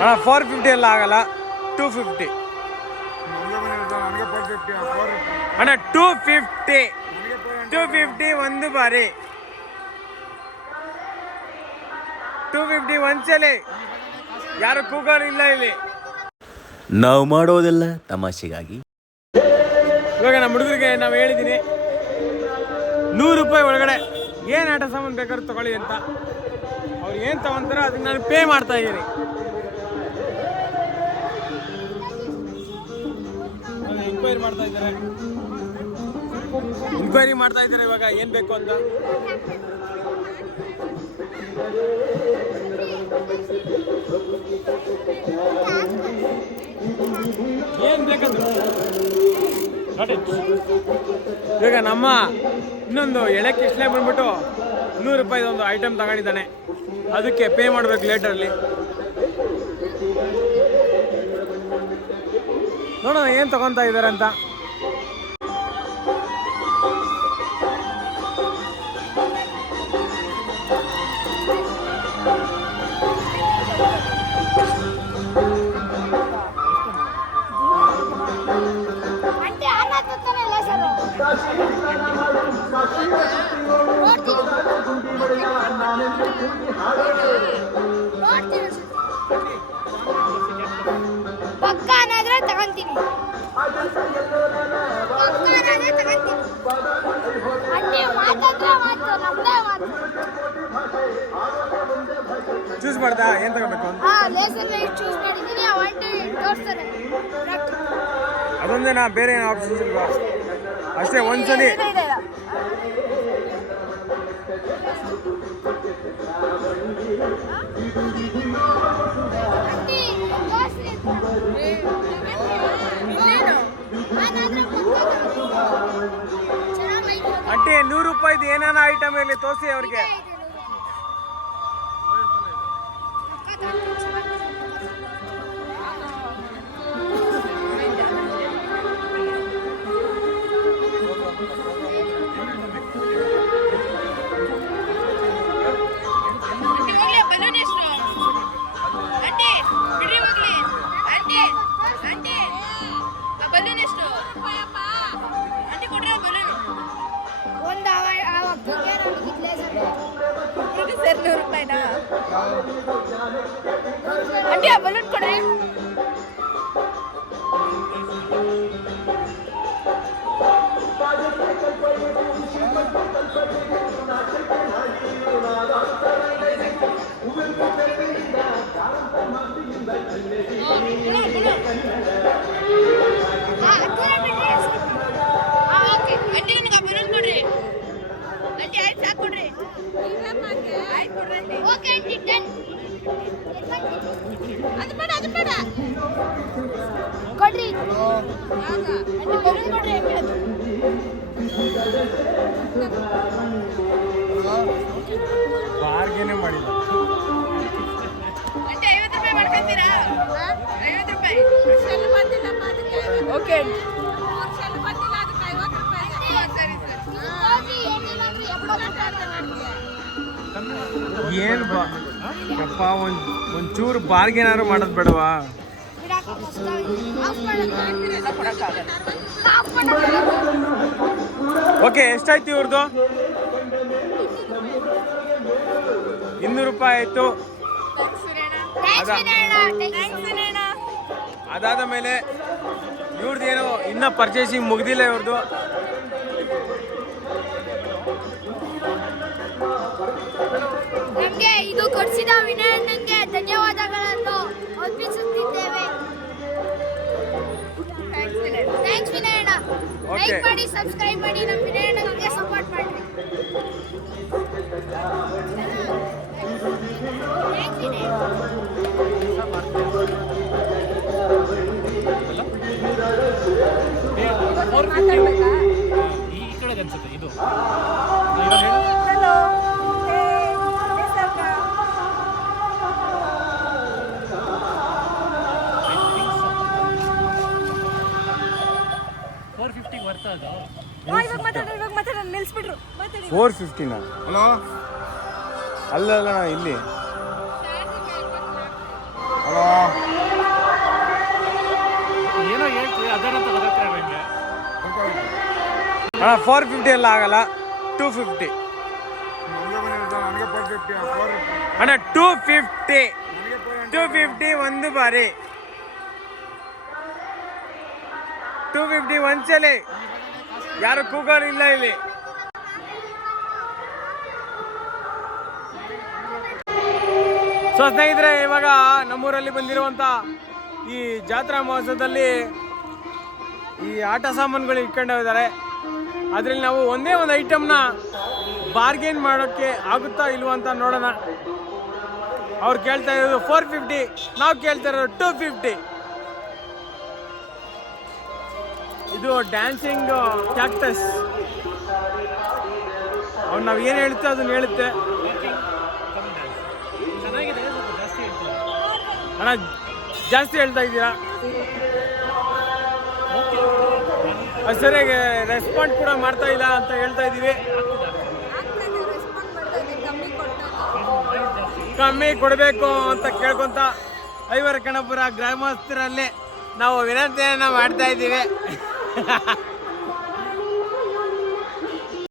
450 ಎಲ್ಲ ಆಗಲ್ಲ, 250 ಅಣ್ಣ. 250 ಒಂದು ಬಾರಿ, 250 ಒಂದ್ಸಲಿ. ಯಾರು ಕೂಗೋರು ಇಲ್ಲ ಇಲ್ಲಿ. ನಾವು ಮಾಡೋದೆಲ್ಲ ತಮಾಷೆಗಾಗಿ. ಇವಾಗ ನಮ್ಮ ಹುಡುಗರಿಗೆ ನಾವು ಹೇಳಿದ್ದೀನಿ ₹100 ಒಳಗಡೆ ಏನು ಆಟ ಸಾಮಾನು ಬೇಕಾದ್ರೂ ತಗೊಳ್ಳಿ ಅಂತ. ಅವ್ರು ಏನು ತಗೊಂತಾರೋ ಅದಕ್ಕೆ ನಾನು ಪೇ ಮಾಡ್ತಾ ಇದ್ದೀನಿ. ಎಂಕ್ವೈರಿ ಮಾಡ್ತಾ ಇದ್ದಾರೆ ಇವಾಗ ಏನು ಬೇಕು ಅಂತ. ಏನು ಬೇಕಂದ್ರೆ ಇವಾಗ ನಮ್ಮ ಇನ್ನೊಂದು ಎಳಕ್ಕೆ ಇಷ್ಟಲೇ ಬಂದ್ಬಿಟ್ಟು ₹100 ಒಂದು ಐಟಮ್ ತಗೊಂಡಿದ್ದಾನೆ. ಅದಕ್ಕೆ ಪೇ ಮಾಡ್ಬೇಕು ಲೇಟರಲ್ಲಿ. ನೋಡೋಣ ಏನು ತಗೊತಾ ಇದ್ದಾರೆ ಅಂತ. ಚೂಸ್ ಮಾಡ್ದಾ ಏನ್ ತಗೋಬೇಕು ಅಂತ? ಅದೊಂದೇನಾ, ಬೇರೆ ಏನು ಆಪ್ಷನ್ಸ್ ಇಲ್ವಾ? ಅಷ್ಟೇ ಒಂದ್ಸಲಿ. ಅಂಟಿ ₹100 ಏನಾನ ಐಟಮ್ ಇರಲಿ ತೋರಿಸಿ ಅವ್ರಿಗೆ. ₹100 ಅಂಟಿ ಆ ಬಲೂನ್ ಕೊಡ್ರಿ. ಕೊಡ್ರಿ ಬಾರ್ಗೇನೆ ಮಾಡಿಲ್ಲ. ₹50 ಮಾಡ್ಕೊಂತೀರಾ? ₹50 ಓಕೆ. ಏನು ಅಪ್ಪ ಒಂಚೂರು ಬಾರ್ಗೇನಾದ್ರು ಮಾಡೋದು ಬೇಡವಾ? ಓಕೆ, ಎಷ್ಟಾಯ್ತು ಇವ್ರದ್ದು? ₹200 ಆಯ್ತು. ಅದಾದ ಮೇಲೆ ಇವ್ರದ್ದು ಏನು ಇನ್ನೂ ಪರ್ಚೇಸಿಂಗ್ ಮುಗ್ದಿಲ್ಲ ಇವ್ರದ್ದು. ನಮಗೆ ಇದು ಕೊಡಿಸಿದ ವಿನಯಣ್ಣಂಗೆ ಧನ್ಯವಾದಗಳನ್ನು ಅರ್ಪಿಸುತ್ತಿದ್ದೇವೆ. ಥ್ಯಾಂಕ್ಸ್ ವಿನಯಣ್ಣ. ಲೈಕ್ ಮಾಡಿ, ಸಬ್ಸ್ಕ್ರೈಬ್ ಮಾಡಿ, ನಮ್ಮ ವಿನಯಣ್ಣನಿಗೆ ಸಪೋರ್ಟ್ ಮಾಡಿ. ಥ್ಯಾಂಕ್ಸ್ ವಿನಯಣ್ಣ. ಮಾತಾಡ್ಬೇಕಾ? ಈ ಕಡೆ ಅನ್ಸುತ್ತೆ ಇದು. ಹಲೋ. $450 ಹಲೋ ಅಲ್ಲ ಇಲ್ಲಿ ಏನೋ ಹೇಳ್ತೀವಿ ಅದನ್ನಂತ ಗೊತ್ತಾಗ್ತಾರೆ ನನಗೆ. 450 ಎಲ್ಲ ಆಗಲ್ಲ, 250 ಅಣ್ಣ. 250 ಒಂದು ಬಾರಿ, 250 ಒಂದ್ಸಲಿ. ಯಾರು ಕೂಗೋರು ಇಲ್ಲ ಇಲ್ಲಿ. ಸೊ ಸ್ನೇಹಿತರೆ, ಇವಾಗ ನಮ್ಮೂರಲ್ಲಿ ಬಂದಿರುವಂತ ಈ ಜಾತ್ರಾ ಮಹೋತ್ಸವದಲ್ಲಿ ಈ ಆಟ ಸಾಮಾನುಗಳು ಇಟ್ಕೊಂಡಿದ್ದಾರೆ. ಅದ್ರಲ್ಲಿ ನಾವು ಒಂದೇ ಒಂದು ಐಟಮ್ನ ಬಾರ್ಗೇನ್ ಮಾಡೋಕ್ಕೆ ಆಗುತ್ತಾ ಇಲ್ವಾ ಅಂತ ನೋಡೋಣ. ಅವ್ರು ಕೇಳ್ತಾ ಇರೋದು 450, ನಾವು ಕೇಳ್ತಾ ಇರೋದು 250. ಇದು ಡ್ಯಾನ್ಸಿಂಗ್ ಕ್ಯಾಕ್ಟಸ್. ಅವ್ನು ನಾವು ಏನು ಹೇಳ್ತೇವೆ ಅದನ್ನ ಹೇಳುತ್ತೆ. ಚೆನ್ನಾಗಿದೆ, ಸ್ವಲ್ಪ ಜಾಸ್ತಿ ಹೇಳ್ತಾರೆ. ಅಣ್ಣ ಜಾಸ್ತಿ ಹೇಳ್ತಾ ಇದ್ದೀರಾ. ಅದು ಸರಿಯಾಗಿ ರೆಸ್ಪಾಂಡ್ ಕೂಡ ಮಾಡ್ತಾ ಇಲ್ಲ ಅಂತ ಹೇಳ್ತಾ ಇದ್ದೀವಿ. ಕಮ್ಮಿ ಕೊಡಬೇಕು ಅಂತ ಕೇಳ್ಕೊಂತ ಐವರ ಕಣಪುರ ಗ್ರಾಮಸ್ಥರಲ್ಲಿ ನಾವು ವಿನಂತಿಯನ್ನು ಮಾಡ್ತಾ ಇದ್ದೀವಿ.